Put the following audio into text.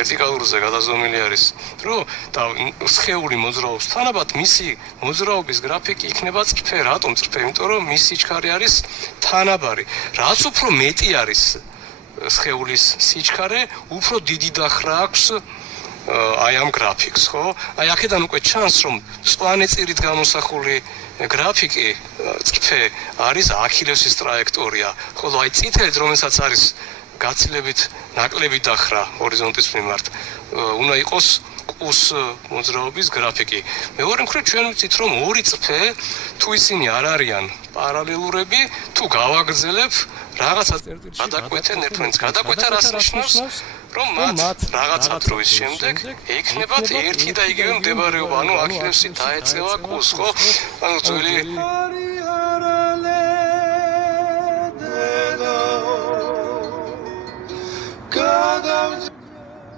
ვერტიკალურზე გადაზომილი არის, რომ და სხეული მოძრაობს თანაბად მისი მოძრაობის გრაფიკი იქნება წრფე. რატომ წრფე? იმიტომ რომ მისი სიჩქარე არის თანაბარი. რაც უფრო მეტი არის სხეულის სიჩქარე, უფრო დიდი დახრა აქვს აი ამ გრაფიკს, ხო? აი აქედან უკვე ჩანს, რომ სპლანეწირით გამოსახული გრაფიკი წრფე არის აქილევსის ტრაექტორია, ხოლო აი წითელით, რომელსაც არის გაცილებით ნაკლები დახრა ჰორიზონტის მიმართ, უნდა იყოს კუს მოძრაობის გრაფიკი. მეორე მხრივ ჩვენ ვიცით, რომ ორი წრფე თუ ისინი არ არიან პარალელურები, თუ გავაგრძელებ რაღაცა წერტილში გადაკვეთენ ერთმანეთს, გადაკვეთა რას ნიშნავს? რომ მათ რაღაცა დროის შემდეგ ექნებათ ერთი და იგივე მდებარეობა, ანუ აქილევსი დაეწევა კუს, ხო? ანუ ძველი